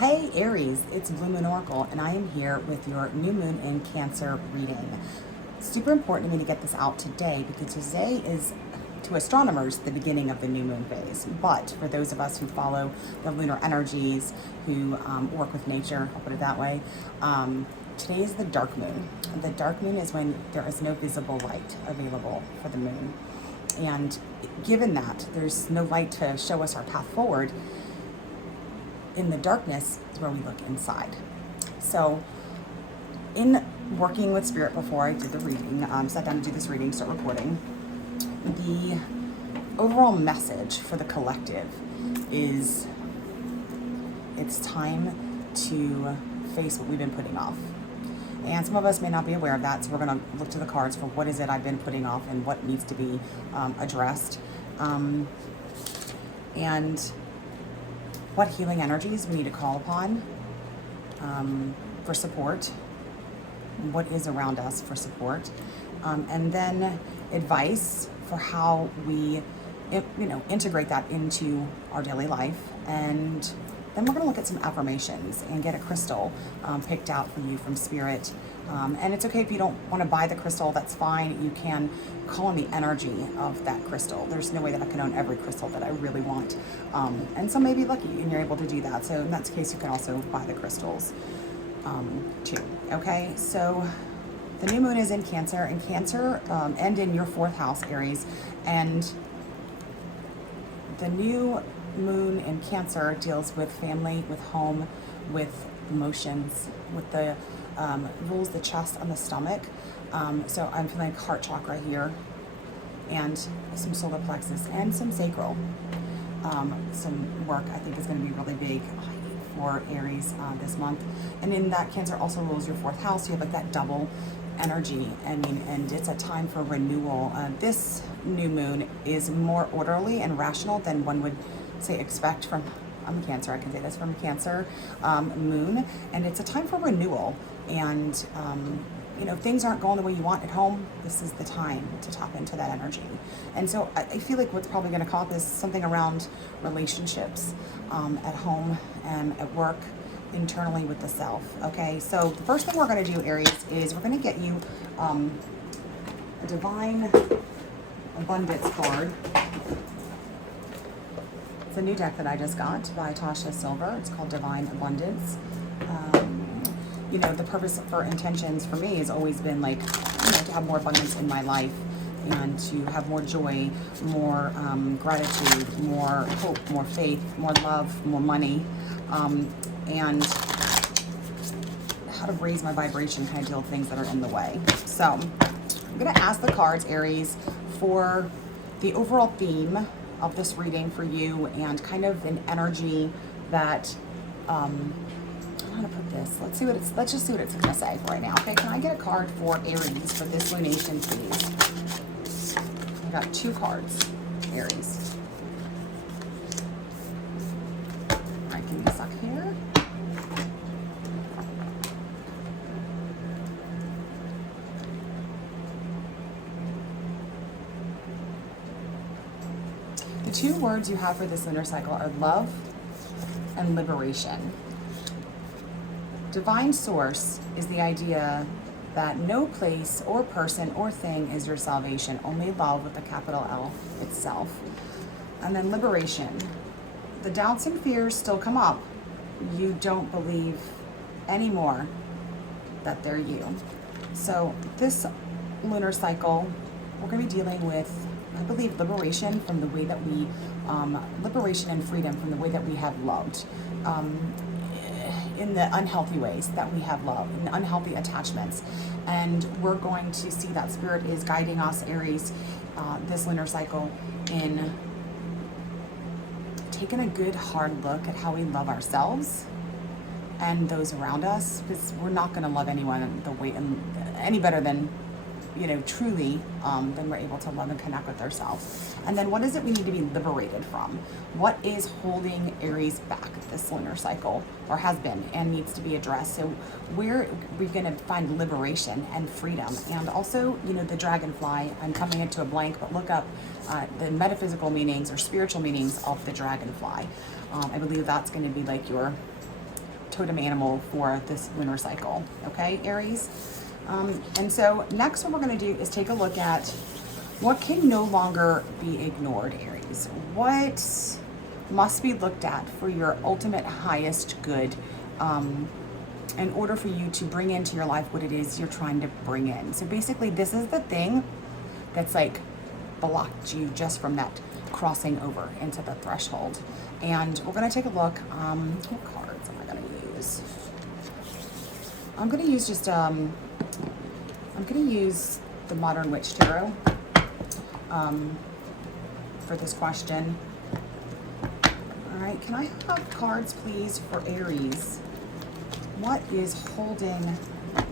Hey Aries, it's Blue Moon Oracle, and I am here with your new moon in Cancer reading. Super important to me to get this out today because today is, to astronomers, the beginning of the new moon phase. But for those of us who follow the lunar energies, who work with nature, I'll put it that way, today is the dark moon. The dark moon is when there is no visible light available for the moon. And given that there's no light to show us our path forward, in the darkness is where we look inside. So in working with spirit before I did the reading, sat down to do this reading, start recording, the overall message for the collective is it's time to face what we've been putting off. And some of us may not be aware of that, so we're going to look to the cards for what is it I've been putting off and what needs to be addressed. And what healing energies we need to call upon for support, what is around us for support, and then advice for how we integrate that into our daily life. And then we're going to look at some affirmations and get a crystal picked out for you from spirit. And it's okay if you don't want to buy the crystal, that's fine. You can call on the energy of that crystal. There's no way that I can own every crystal that I really want. And some may be lucky and you're able to do that. So in that case, you can also buy the crystals too. Okay, so the new moon is in Cancer, and in your 4th house, Aries. And the new moon in Cancer deals with family, with home, with emotions, with the rules the chest and the stomach. So I'm feeling heart chakra here, and some solar plexus and some sacral. Some work I think is going to be really big for Aries this month. And in that, Cancer also rules your 4th house. You have like that double energy. And it's a time for renewal. This new moon is more orderly and rational than one would say expect from, I'm a Cancer, I can say this, from Cancer moon. And it's a time for renewal. And if things aren't going the way you want at home, this is the time to tap into that energy. And so I feel like what's probably going to come up is something around relationships at home and at work, internally with the self. Okay, so the first thing we're going to do, Aries, is we're going to get you a Divine Abundance card. It's a new deck that I just got by Tasha Silver. It's called Divine Abundance. The purpose for intentions for me has always been like, to have more abundance in my life and to have more joy, more gratitude, more hope, more faith, more love, more money, and how to raise my vibration, kind of deal with things that are in the way. So I'm going to ask the cards, Aries, for the overall theme of this reading for you and kind of an energy that I'm gonna put this. Let's just see what it's gonna say for right now. Okay, can I get a card for Aries for this lunation, please? I got 2 cards, Aries. All right, give me a sec here. The 2 words you have for this lunar cycle are love and liberation. Divine source is the idea that no place or person or thing is your salvation, only love with a capital L itself. And then liberation. The doubts and fears still come up. You don't believe anymore that they're you. So this lunar cycle, we're going to be dealing with, I believe, liberation from the way that we, liberation and freedom from the way that we have loved. In the unhealthy ways that we have loved, in unhealthy attachments. And we're going to see that spirit is guiding us, Aries, this lunar cycle, in taking a good hard look at how we love ourselves and those around us, because we're not going to love anyone the way any better than truly, then we're able to love and connect with ourselves. And then what is it we need to be liberated from? What is holding Aries back this lunar cycle, or has been, and needs to be addressed? So where are we going to find liberation and freedom? And also, the dragonfly, I'm coming into a blank, but look up the metaphysical meanings or spiritual meanings of the dragonfly. I believe that's going to be like your totem animal for this lunar cycle, okay, Aries? And so next what we're going to do is take a look at what can no longer be ignored, Aries. What must be looked at for your ultimate highest good, in order for you to bring into your life what it is you're trying to bring in. So basically, this is the thing that's like blocked you just from that crossing over into the threshold. And we're going to take a look. What cards am I going to use? I'm going to use just I'm going to use the Modern Witch Tarot for this question. All right, can I have cards, please, for Aries? What is holding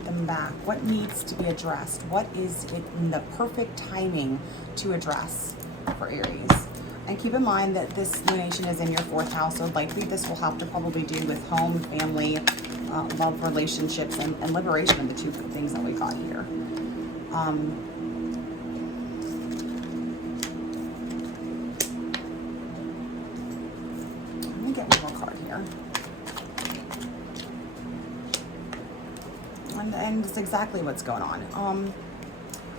them back? What needs to be addressed? What is it in the perfect timing to address for Aries? And keep in mind that this lunation is in your 4th house, so likely this will have to probably do with home, family, love, relationships, and liberation, the 2 things that we got here. Let me get one more card here. And it's exactly what's going on.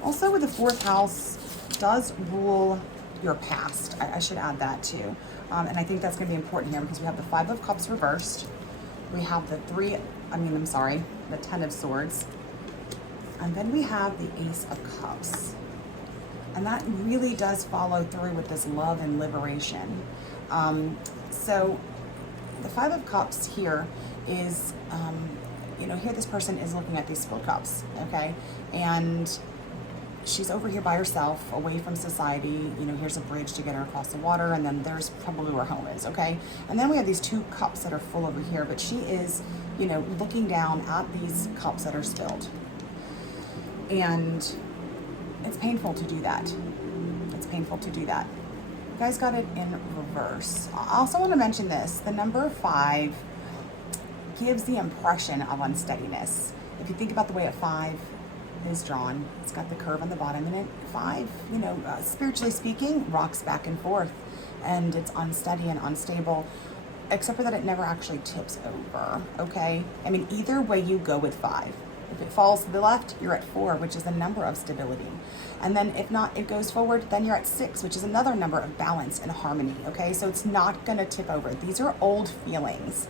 Also with the 4th house does rule your past. I should add that too. And I think that's going to be important here because we have the 5 of Cups reversed. We have the 10 of Swords. And then we have the Ace of Cups. And that really does follow through with this love and liberation. So the 5 of Cups here is, here this person is looking at these spilled cups, okay? And she's over here by herself, away from society. Here's a bridge to get her across the water, and then there's probably where home is, okay? And then we have these 2 cups that are full over here, but she is, looking down at these cups that are spilled. And it's painful to do that. It's painful to do that. You guys got it in reverse. I also want to mention this. The number 5 gives the impression of unsteadiness. If you think about the way a 5 is drawn, it's got the curve on the bottom, and 5, spiritually speaking, rocks back and forth, and it's unsteady and unstable, except for that it never actually tips over, okay? I mean, either way you go with 5. If it falls to the left, you're at 4, which is the number of stability. And then if not, it goes forward, then you're at 6, which is another number of balance and harmony, okay? So it's not gonna tip over. These are old feelings.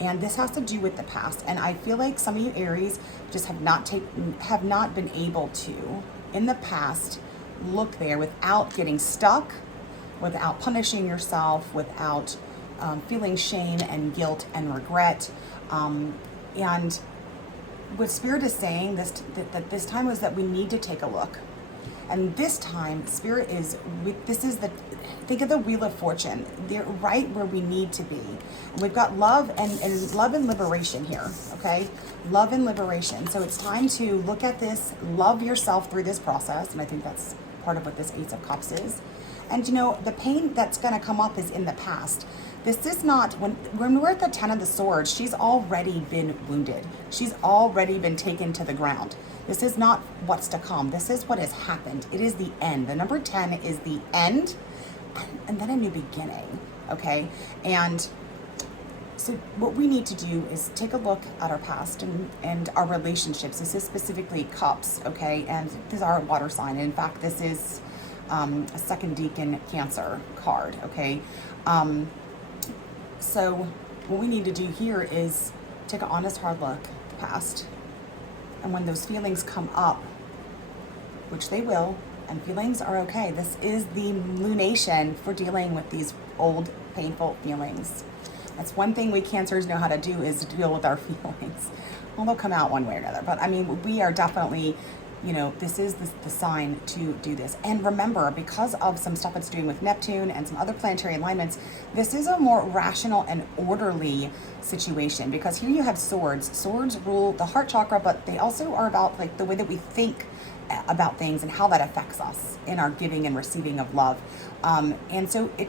And this has to do with the past. And I feel like some of you Aries just have not been able to, in the past, look there without getting stuck, without punishing yourself, without feeling shame and guilt and regret. And what Spirit is saying that this time was that we need to take a look. And this time, Spirit is, think of the Wheel of Fortune. They're right where we need to be. And we've got love and love and liberation here, okay? Love and liberation. So it's time to look at this, love yourself through this process. And I think that's part of what this Ace of Cups is. And the pain that's gonna come up is in the past. This is not, when we're at the 10 of the Swords, she's already been wounded. She's already been taken to the ground. This is not what's to come. This is what has happened. It is the end. The number 10 is the end and then a new beginning, okay? And so what we need to do is take a look at our past and our relationships. This is specifically cups, okay? And this is our water sign. And in fact, this is a 2nd Decan Cancer card, okay? So what we need to do here is take an honest, hard look at the past. And when those feelings come up, which they will, and feelings are okay, this is the lunation for dealing with these old, painful feelings. That's one thing we Cancers know how to do, is deal with our feelings. Well, they'll come out one way or another. But I mean, we are definitely, this is the sign to do this. And remember, because of some stuff it's doing with Neptune and some other planetary alignments, this is a more rational and orderly situation, because here you have swords. Swords rule the heart chakra, but they also are about like the way that we think about things and how that affects us in our giving and receiving of love. And so it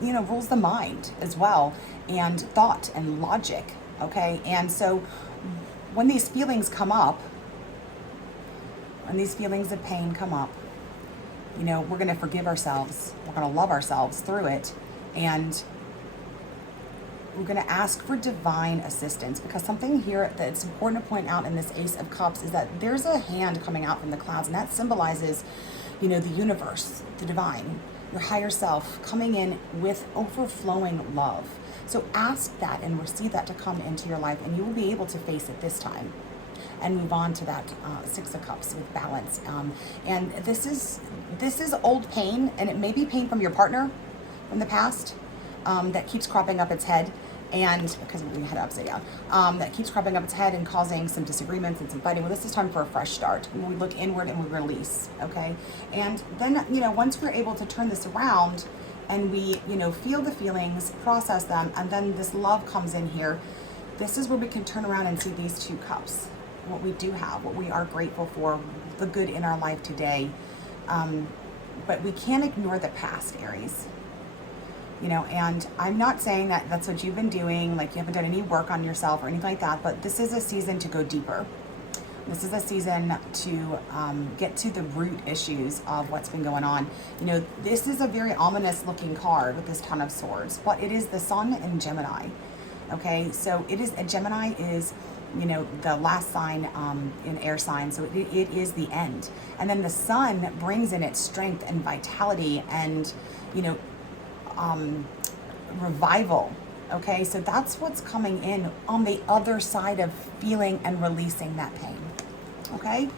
rules the mind as well, and thought and logic, okay? And so when these feelings come up, when these feelings of pain come up, we're going to forgive ourselves. We're going to love ourselves through it. And we're going to ask for divine assistance, because something here that's important to point out in this Ace of Cups is that there's a hand coming out from the clouds, and that symbolizes, you know, the universe, the divine, your higher self coming in with overflowing love. So ask that and receive that to come into your life, and you will be able to face it this time and move on to that Six of Cups with balance. And this is old pain, and it may be pain from your partner from the past that keeps cropping up its head, and because we had it upside down, that keeps cropping up its head and causing some disagreements and some fighting. Well, this is time for a fresh start. We look inward and we release, okay? And then, you know, once we're able to turn this around and we, you know, feel the feelings, process them, and then this love comes in here, this is where we can turn around and see these two cups, what we do have, what we are grateful for, the good in our life today. But we can't ignore the past, Aries. You know, and I'm not saying that that's what you've been doing, like you haven't done any work on yourself or anything like that, but this is a season to go deeper. This is a season to get to the root issues of what's been going on. You know, this is a very ominous looking card with this Ten of Swords, but it is the Sun in Gemini. Okay, so it is, Gemini is, you know, the last sign in air sign, so it is the end. And then the Sun brings in its strength and vitality and, you know, revival. Okay, so that's what's coming in on the other side of feeling and releasing that pain. Okay.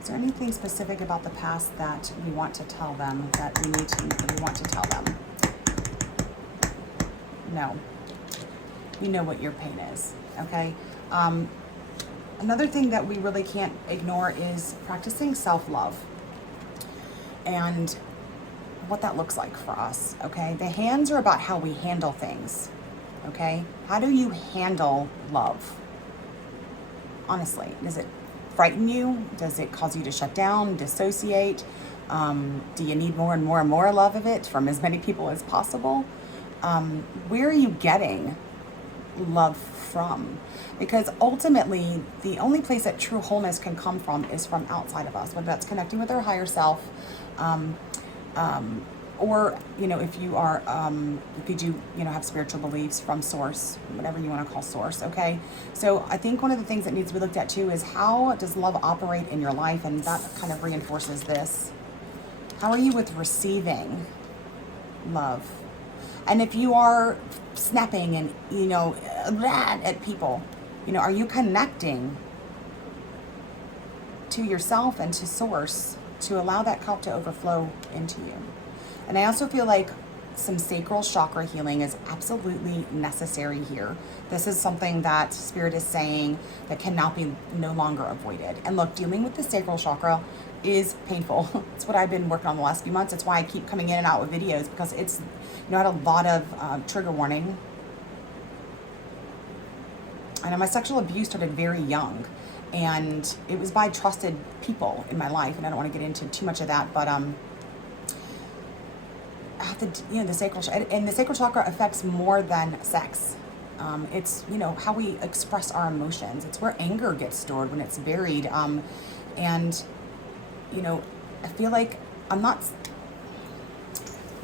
Is there anything specific about the past that we want to tell them, that we want to tell them? No. You know what your pain is. Okay. Another thing that we really can't ignore is practicing self-love and what that looks like for us. Okay, the hands are about how we handle things. Okay, how do you handle love? Honestly, does it frighten you? Does it cause you to shut down, dissociate? Do you need more and more and more love of it from as many people as possible? Where are you getting love from? Because ultimately, the only place that true wholeness can come from is from outside of us, whether that's connecting with our higher self, or, you know, if you are, could you know, have spiritual beliefs from source, whatever you want to call source, okay? So I think one of the things that needs to be looked at too is, how does love operate in your life? And that kind of reinforces this. How are you with receiving love? And if you are snapping and, you know, at people, you know, are you connecting to yourself and to source to allow that cup to overflow into you? And I also feel like some sacral chakra healing is absolutely necessary here. This is something that Spirit is saying that cannot be no longer avoided. And look, dealing with the sacral chakra is painful. It's what I've been working on the last few months. It's why I keep coming in and out with videos, because it's, you know, I had a lot of trigger warning. I know my sexual abuse started very young, and it was by trusted people in my life, and I don't want to get into too much of that, but the sacral chakra, and the sacral chakra affects more than sex. It's, you know, how we express our emotions. It's where anger gets stored when it's buried, and, you know, I feel like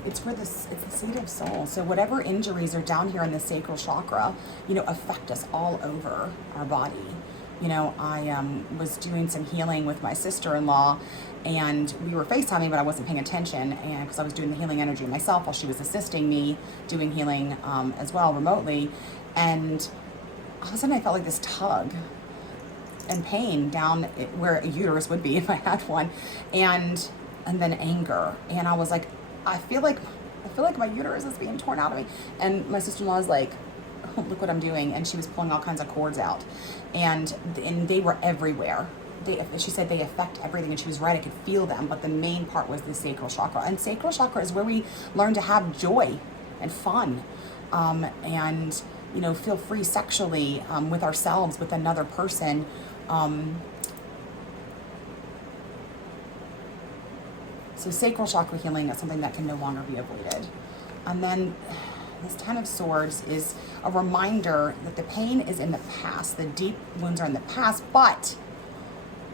it's where it's the seat of soul. So whatever injuries are down here in the sacral chakra, you know, affect us all over our body. You know, I was doing some healing with my sister-in-law, and we were FaceTiming, but I wasn't paying attention, and because I was doing the healing energy myself while she was assisting me doing healing as well remotely. And all of a sudden I felt like this tug and pain down where a uterus would be if I had one, and then anger. And I was like, I feel like my uterus is being torn out of me. And my sister-in-law was like, oh, look what I'm doing. And she was pulling all kinds of cords out, and they were everywhere. She said they affect everything, and she was right. I could feel them, but the main part was the sacral chakra. And sacral chakra is where we learn to have joy and fun, and, you know, feel free sexually with ourselves, with another person. So sacral chakra healing is something that can no longer be avoided. And then this Ten of Swords is a reminder that the pain is in the past. The deep wounds are in the past, but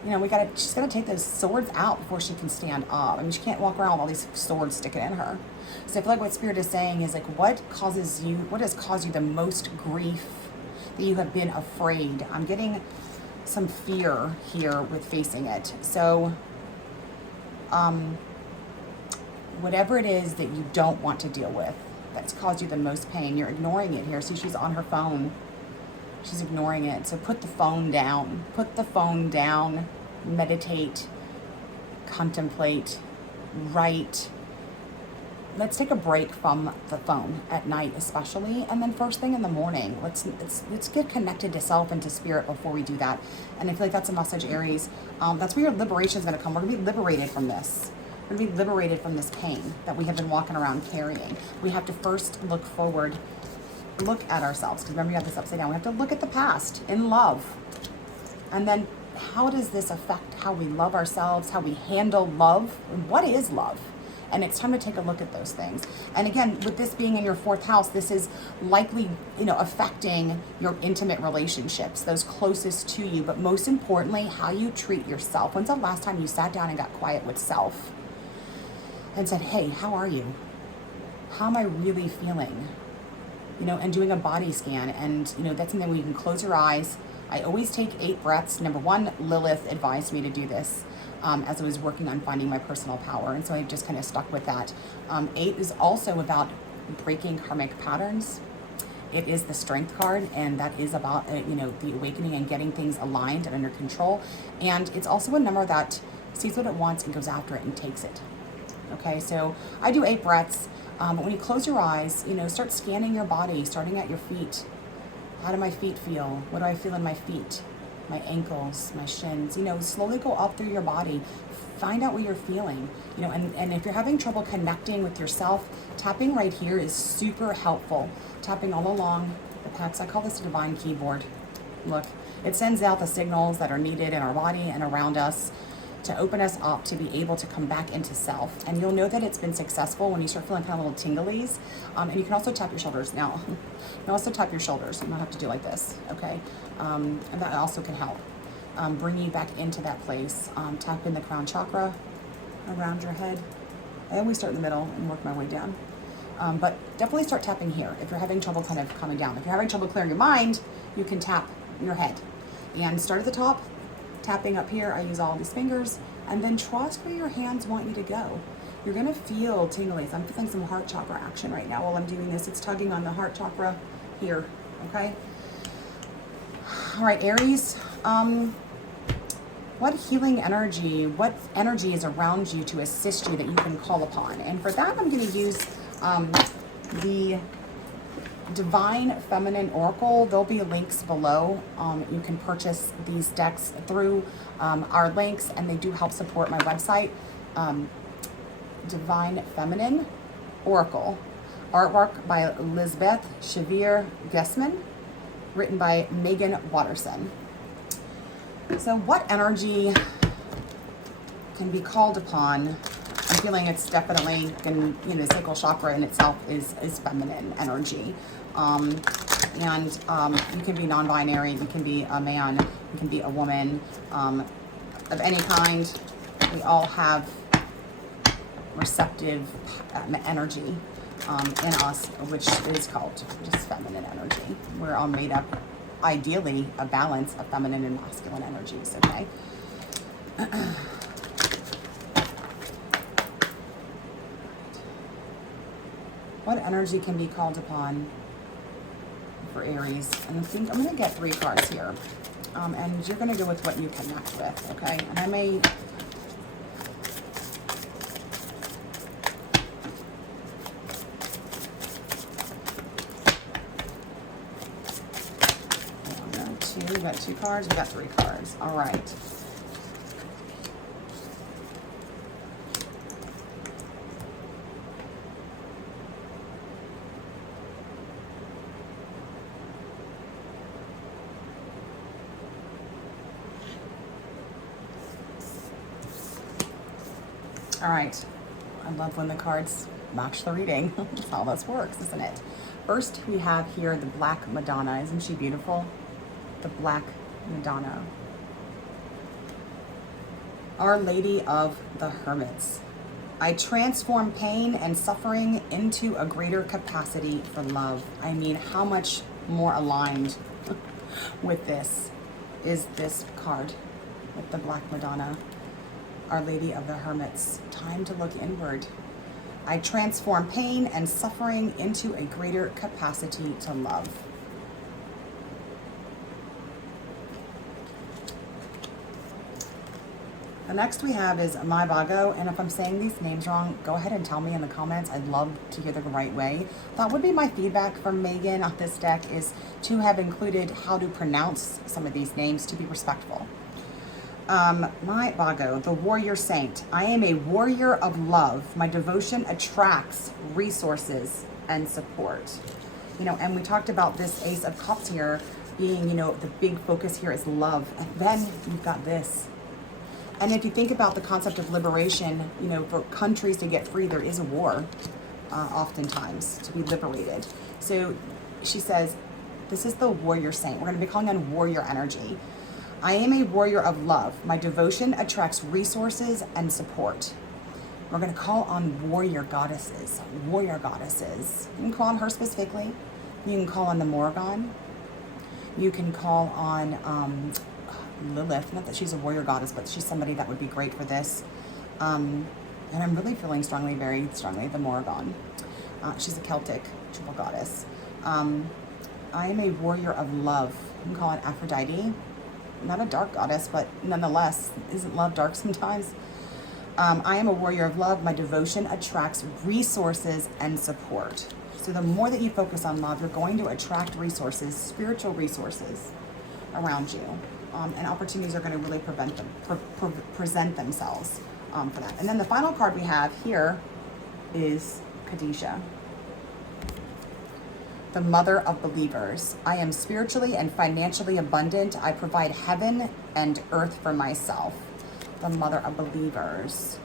You know, she's gotta take those swords out before she can stand up. I mean, she can't walk around with all these swords sticking in her. So I feel like what Spirit is saying is like, what has caused you the most grief, that you have been afraid? I'm getting some fear here with facing it. So, whatever it is that you don't want to deal with, that's caused you the most pain, you're ignoring it here. See, she's on her phone. She's ignoring it. So put the phone down. Put the phone down. Meditate. Contemplate. Write. Let's take a break from the phone at night especially, and then first thing in the morning. Let's get connected to self and to spirit before we do that. And I feel like that's a message, Aries. That's where your liberation is going to come. We're going to be liberated from this. We're going to be liberated from this pain that we have been walking around carrying. We have to first look forward, look at ourselves, because remember, you have this upside down. We have to look at the past in love. And then how does this affect how we love ourselves, how we handle love? And what is love? And it's time to take a look at those things. And again, with this being in your 4th house, this is likely, you know, affecting your intimate relationships, those closest to you, but most importantly, how you treat yourself. When's the last time you sat down and got quiet with self and said, hey, how are you? How am I really feeling? You know, and doing a body scan. And, you know, that's something where you can close your eyes. I always take 8 breaths. Number 1, Lilith advised me to do this as I was working on finding my personal power. And so I just kind of stuck with that. 8 is also about breaking karmic patterns. It is the Strength card, and that is about, you know, the awakening and getting things aligned and under control. And it's also a number that sees what it wants and goes after it and takes it. Okay, so I do 8 breaths. But when you close your eyes, you know, start scanning your body, starting at your feet. How do my feet feel? What do I feel in my feet? My ankles, my shins, you know, slowly go up through your body. Find out what you're feeling, you know, and if you're having trouble connecting with yourself, tapping right here is super helpful. Tapping all along the pecs. I call this a divine keyboard. Look, it sends out the signals that are needed in our body and around us to open us up to be able to come back into self. And you'll know that it's been successful when you start feeling kind of little tinglies. And you can also tap your shoulders. Now, you can also tap your shoulders. You don't have to do like this, okay? And that also can help bring you back into that place. Tap in the crown chakra around your head. I always start in the middle and work my way down. But definitely start tapping here if you're having trouble kind of coming down. If you're having trouble clearing your mind, you can tap your head. And start at the top, tapping up here. I use all these fingers, and then trust where your hands want you to go. You're gonna feel tinglies. I'm feeling some heart chakra action right now while I'm doing this. It's tugging on the heart chakra here, okay? All right, Aries, what healing energy, what energy is around you to assist you that you can call upon? And for that, I'm gonna use the Divine Feminine Oracle. There'll be links below. You can purchase these decks through our links, and they do help support my website. Divine Feminine Oracle. Artwork by Lisbeth Shavir Gessman, written by Megan Watterson. So what energy can be called upon? I'm feeling it's definitely, you know, Sacral Chakra in itself is feminine energy. And you can be non-binary, you can be a man, you can be a woman, of any kind. We all have receptive energy in us, which is called just feminine energy. We're all made up, ideally, a balance of feminine and masculine energies, okay? What energy can be called upon for Aries? And I think I'm going to get 3 cards here. And you're going to go with what you connect with, okay? And I may... We got 2 cards, we got 3 cards. All right. All right. I love when the cards match the reading. That's how this works, isn't it? First, we have here the Black Madonna. Isn't she beautiful? The Black Madonna. Our Lady of the Hermits. I transform pain and suffering into a greater capacity for love. I mean, how much more aligned with this is this card with the Black Madonna? Our Lady of the Hermits. Time to look inward. I transform pain and suffering into a greater capacity to love. The next we have is My Bago, and if I'm saying these names wrong, go ahead and tell me in the comments. I'd love to hear the right way. That would be my feedback from Megan on this deck, is to have included how to pronounce some of these names to be respectful. My Bago, the Warrior Saint. I am a warrior of love. My devotion attracts resources and support. You know, and we talked about this Ace of Cups here being, you know, the big focus here is love. And then you've got this. And if you think about the concept of liberation, you know, for countries to get free, there is a war, oftentimes, to be liberated. So she says, this is the Warrior Saint. We're going to be calling on warrior energy. I am a warrior of love. My devotion attracts resources and support. We're going to call on warrior goddesses. Warrior goddesses. You can call on her specifically. You can call on the Morrigan. You can call on Lilith. Not that she's a warrior goddess, but she's somebody that would be great for this. And I'm really feeling strongly, very strongly, the Morrigan. She's a Celtic triple goddess. I am a warrior of love. You can call it Aphrodite. Not a dark goddess, but nonetheless, isn't love dark sometimes? I am a warrior of love. My devotion attracts resources and support. So the more that you focus on love, you're going to attract resources, spiritual resources around you. And opportunities are going to really present themselves for that. And then the final card we have here is Khadijah, the Mother of Believers. I am spiritually and financially abundant. I provide heaven and earth for myself. The Mother of Believers.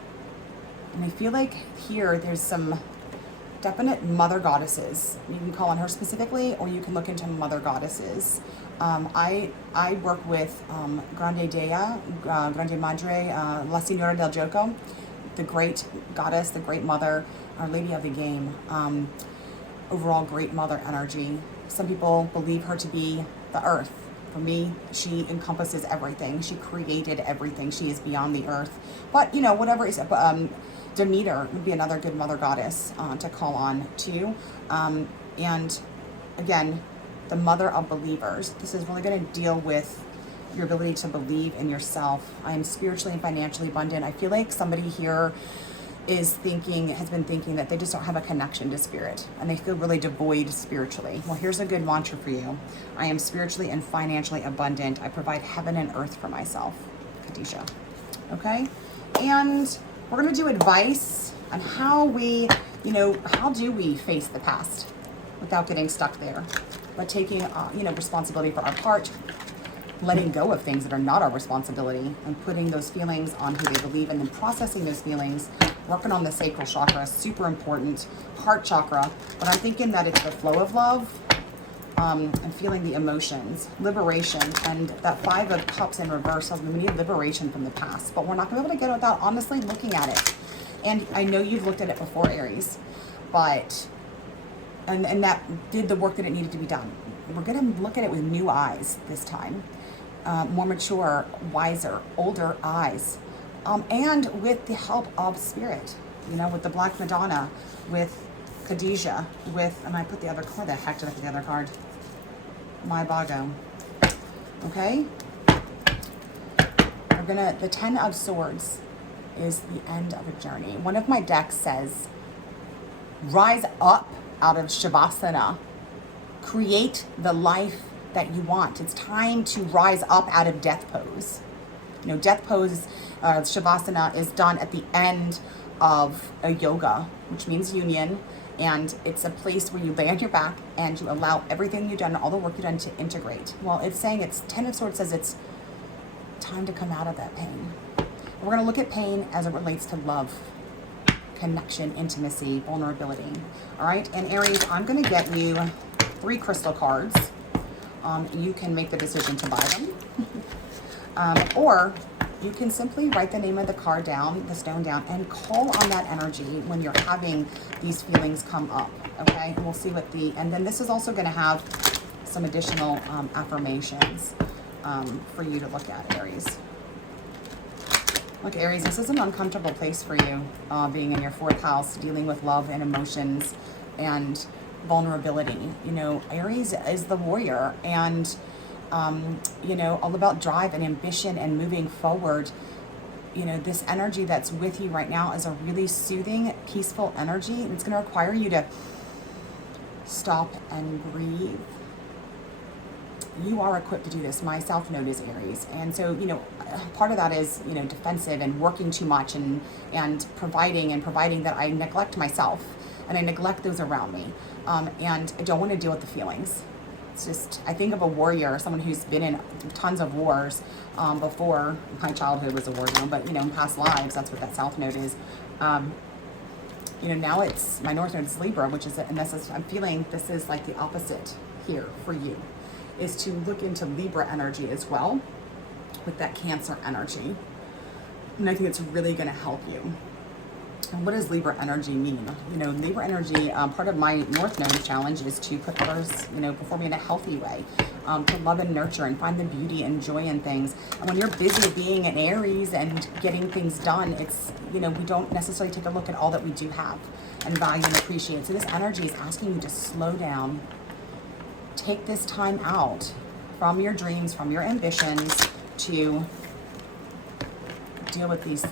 And I feel like here there's some definite mother goddesses. You can call on her specifically, or you can look into mother goddesses. I work with Grande Dea, Grande Madre, La Signora del Gioco, the great goddess, the great mother, Our Lady of the Game. Overall great mother energy. Some people believe her to be the earth. For me, she encompasses everything. She created everything. She is beyond the earth. But, you know, whatever is, Demeter would be another good mother goddess to call on too. And again, the Mother of Believers. This is really going to deal with your ability to believe in yourself. I am spiritually and financially abundant. I feel like somebody here has been thinking that they just don't have a connection to spirit and they feel really devoid spiritually. Well, here's a good mantra for you. I am spiritually and financially abundant. I provide heaven and earth for myself. Khadijah. Okay? And we're going to do advice on how we, how do we face the past without getting stuck there, but taking, responsibility for our part, letting go of things that are not our responsibility and putting those feelings on who they believe and then processing those feelings, working on the sacral chakra, super important, heart chakra, but I'm thinking that it's the flow of love and feeling the emotions, liberation, and that 5 of Cups in reverse, we need liberation from the past, but we're not going to be able to get it without honestly looking at it. And I know you've looked at it before, Aries, but, and that did the work that it needed to be done. We're going to look at it with new eyes this time. More mature, wiser, older eyes, and with the help of spirit, with the Black Madonna, with Khadijah, and I put the other card, the heck did I put the other card? My Bago. Okay? The 10 of Swords is the end of a journey. One of my decks says, rise up out of Shavasana, create the life that you want. It's time to rise up out of death pose. Death pose, Shavasana, is done at the end of a yoga, which means union, and it's a place where you lay on your back and you allow everything you've done, all the work you've done, to integrate. Well, it's saying 10 of Swords says it's time to come out of that pain. We're going to look at pain as it relates to love, connection, intimacy, vulnerability. All right, and Aries, I'm going to get you 3 crystal cards. You can make the decision to buy them. Or you can simply write the name of the card down, the stone down, and call on that energy when you're having these feelings come up, okay? And we'll see what and then this is also going to have some additional affirmations for you to look at, Aries. Look, Aries, this is an uncomfortable place for you, being in your 4th house, dealing with love and emotions and vulnerability. You know, Aries is the warrior, and you know, all about drive and ambition and moving forward. You know, this energy that's with you right now is a really soothing, peaceful energy, and it's going to require you to stop and breathe. You are equipped to do this. My South Node is Aries, and so, you know, part of that is, you know, defensive and working too much and providing that I neglect myself and I neglect those around me, and I don't want to deal with the feelings. It's just, I think of a warrior, someone who's been in tons of wars before. My childhood was a war zone, but, you know, in past lives, that's what that South Node is. You know, now it's, my North Node is Libra, which is, and this is, I'm feeling this is like the opposite here for you, is to look into Libra energy as well with that Cancer energy. And I think it's really going to help you. And what does Libra energy mean? You know, Libra energy, part of my North Node challenge is to put others, you know, before me in a healthy way, to love and nurture and find the beauty and joy in things. And when you're busy being an Aries and getting things done, it's, you know, we don't necessarily take a look at all that we do have and value and appreciate. So this energy is asking you to slow down, take this time out from your dreams, from your ambitions, to deal with these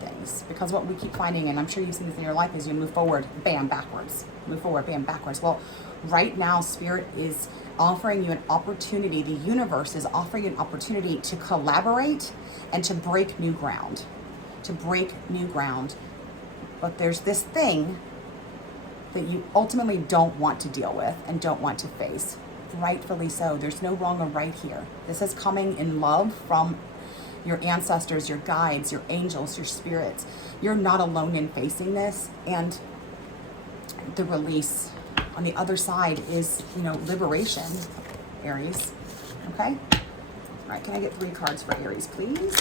things. Because what we keep finding, and I'm sure you've seen this in your life, is you move forward, bam, backwards. Move forward, bam, backwards. Well, right now, Spirit is offering you an opportunity. The universe is offering you an opportunity to collaborate and to break new ground. To break new ground. But there's this thing that you ultimately don't want to deal with and don't want to face. Rightfully so. There's no wrong or right here. This is coming in love from your ancestors, your guides, your angels, your spirits. You're not alone in facing this, and the release on the other side is, you know, liberation, Aries. Okay? All right, can I get 3 cards for Aries, please?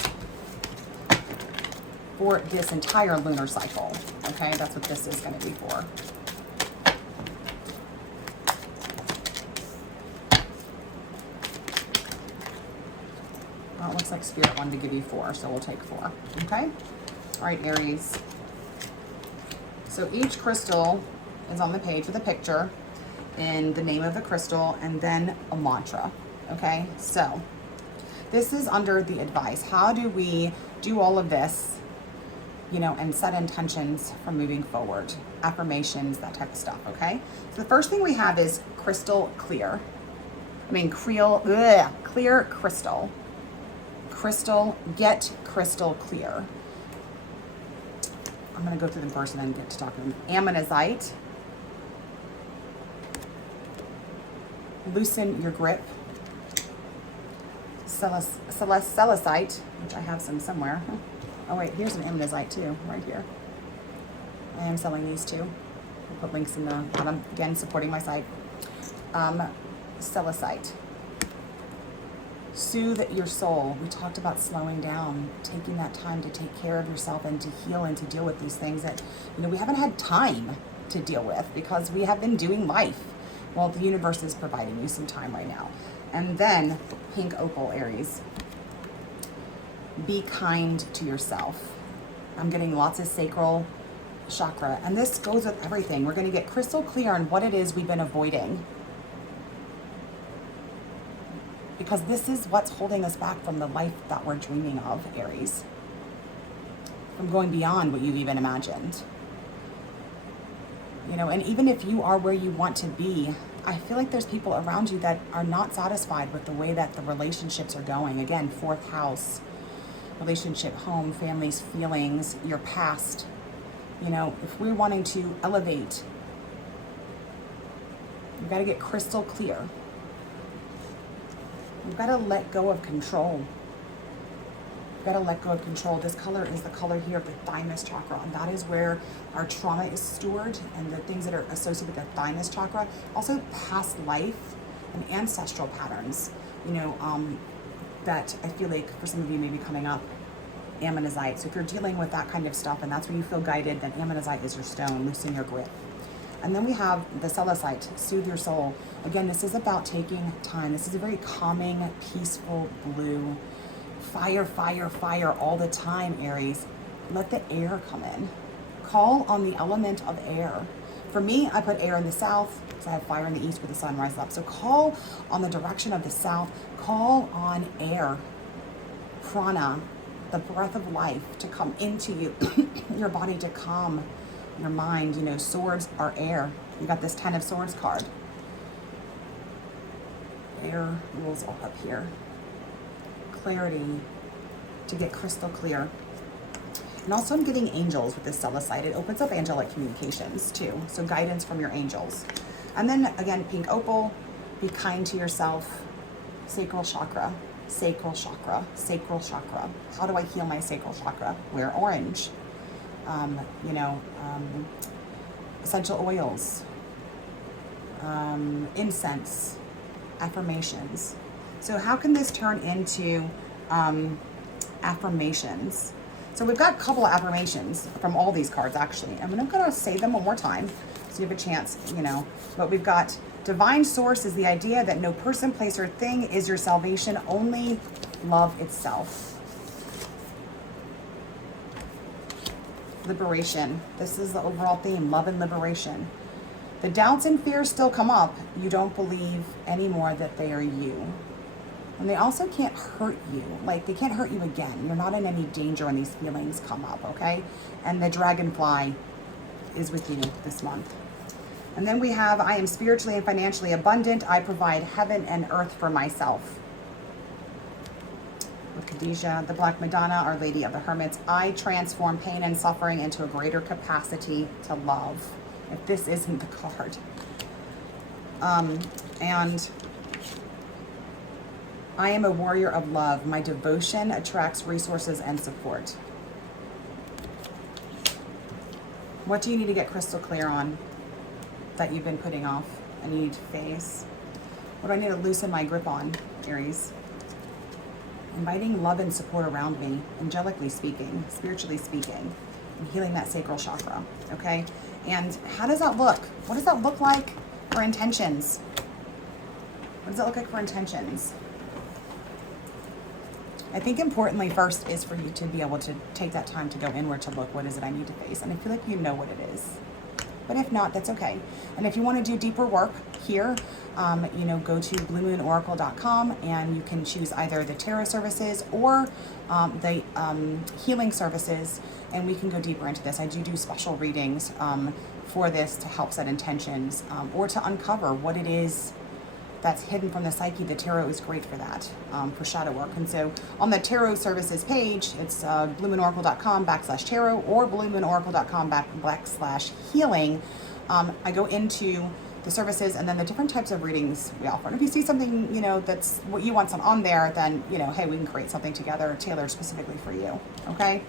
For this entire lunar cycle. Okay, that's what this is going to be for. Well, it looks like Spirit wanted to give you 4, so we'll take 4. Okay? All right, Aries. So each crystal is on the page with a picture and the name of the crystal and then a mantra. Okay? So this is under the advice. How do we do all of this, you know, and set intentions for moving forward? Affirmations, that type of stuff. Okay? So the first thing we have is crystal clear. Clear crystal. Crystal, get crystal clear. I'm going to go through them first and then get to talking. Ammonite. Loosen your grip. Celicite, which I have some somewhere. Oh wait, here's an ammonite too, right here. I am selling these too. I'll put links in the bottom. Again, supporting my site. Celicite. Soothe your soul. We talked about slowing down, taking that time to take care of yourself and to heal and to deal with these things that, you know, we haven't had time to deal with because we have been doing life. Well, the universe is providing you some time right now. And then pink opal, Aries. Be kind to yourself. I'm getting lots of sacral chakra, and this goes with everything. We're going to get crystal clear on what it is we've been avoiding, because this is what's holding us back from the life that we're dreaming of, Aries. From going beyond what you've even imagined. You know, and even if you are where you want to be, I feel like there's people around you that are not satisfied with the way that the relationships are going. Again, 4th house, relationship, home, families, feelings, your past. You know, if we're wanting to elevate, you've got to get crystal clear. You've got to let go of control. You've got to let go of control. This color is the color here of the thymus chakra, and that is where our trauma is stored and the things that are associated with the thymus chakra. Also past life and ancestral patterns, you know, that I feel like for some of you may be coming up ammonite. So if you're dealing with that kind of stuff and that's where you feel guided, then ammonite is your stone. Loosen your grip. And then we have the celestite, soothe your soul. Again, this is about taking time. This is a very calming, peaceful blue. Fire, fire, fire all the time, Aries. Let the air come in. Call on the element of air. For me, I put air in the south because I have fire in the east where the sun rises up. So call on the direction of the south. Call on air, prana, the breath of life to come into you, your body to calm your mind. You know, swords are air. You got this 10 of Swords card. Air rules all up here. Clarity to get crystal clear. And also I'm getting angels with this celestite. It opens up angelic communications too. So guidance from your angels. And then again, pink opal, be kind to yourself. Sacral chakra, sacral chakra, sacral chakra. How do I heal my sacral chakra? Wear orange. Essential oils, incense, affirmations. So how can this turn into affirmations? So we've got a couple of affirmations from all these cards, actually. I'm going to say them one more time so you have a chance, But we've got divine source is the idea that no person, place, or thing is your salvation, only love itself. Liberation. This is the overall theme, love and liberation. The doubts and fears still come up. You don't believe anymore that they are you. And they also can't hurt you. Like, they can't hurt you again. You're not in any danger when these feelings come up, okay? And the dragonfly is with you this month. And then we have, I am spiritually and financially abundant. I provide heaven and earth for myself. With Khadijah, the Black Madonna, Our Lady of the Hermits, I transform pain and suffering into a greater capacity to love. If this isn't the card. And I am a warrior of love. My devotion attracts resources and support. What do you need to get crystal clear on that you've been putting off and you need to face? What do I need to loosen my grip on, Aries? Inviting love and support around me, angelically speaking, spiritually speaking, and healing that sacral chakra, okay? And how does that look? What does that look like for intentions? What does that look like for intentions? I think importantly first is for you to be able to take that time to go inward to look, what is it I need to face? And I feel like you know what it is. But if not, that's okay. And if you want to do deeper work here, go to bluemoonoracle.com and you can choose either the tarot services or the healing services, and we can go deeper into this. I do special readings for this to help set intentions or to uncover what it is that's hidden from the psyche. The tarot is great for that, for shadow work. And so on the tarot services page, it's bluemoonoracle.com/tarot or bluemoonoracle.com/healing. I go into the services and then the different types of readings we offer. And if you see something, that's what you want some on there, then, hey, we can create something together tailored specifically for you, okay?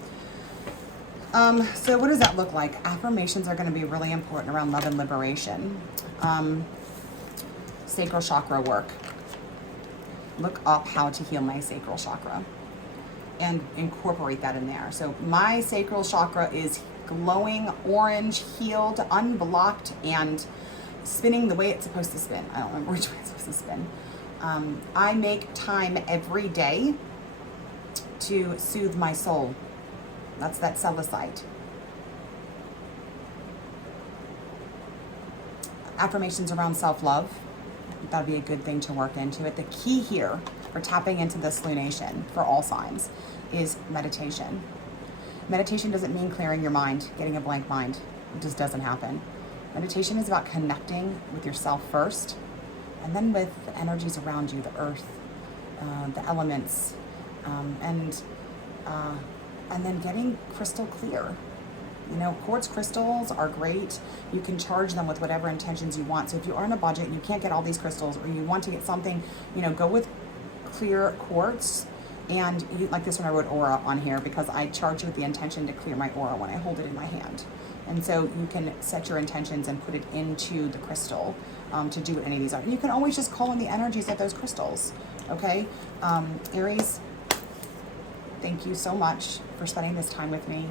So what does that look like? Affirmations are going to be really important around love and liberation. Sacral chakra work. Look up how to heal my sacral chakra and incorporate that in there. So my sacral chakra is glowing orange, healed, unblocked, and spinning the way it's supposed to spin. I don't remember which way it's supposed to spin. I make time every day to soothe my soul. That's that celestite. Affirmations around self-love. That'd be a good thing to work into it. The key here for tapping into this lunation for all signs is meditation. Meditation doesn't mean clearing your mind, getting a blank mind. It just doesn't happen. Meditation is about connecting with yourself first, and then with the energies around you, the earth, the elements, and then getting crystal clear. Quartz crystals are great. You can charge them with whatever intentions you want. So if you are on a budget and you can't get all these crystals, or you want to get something, go with clear quartz. And like this one, I wrote aura on here because I charge with the intention to clear my aura when I hold it in my hand. And so you can set your intentions and put it into the crystal to do what any of these are. And you can always just call in the energies of those crystals, okay? Aries, thank you so much for spending this time with me,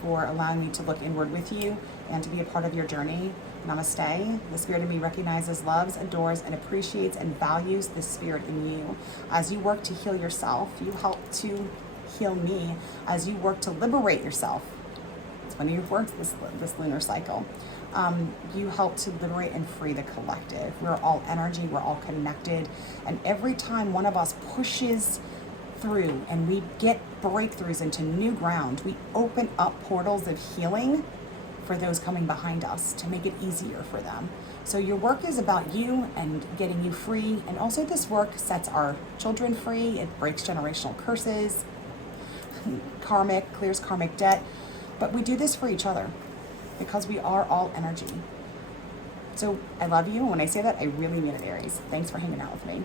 for allowing me to look inward with you and to be a part of your journey. Namaste. The spirit in me recognizes, loves, adores, and appreciates and values the spirit in you. As you work to heal yourself, you help to heal me. As you work to liberate yourself, it's when you've worked this lunar cycle, you help to liberate and free the collective. We're all energy, we're all connected, and every time one of us pushes through and we get breakthroughs into new ground, we open up portals of healing for those coming behind us to make it easier for them. So your work is about you and getting you free, and also this work sets our children free. It breaks generational curses, clears karmic debt, but we do this for each other because we are all energy. So I love you, and when I say that, I really mean it, Aries. Thanks for hanging out with me.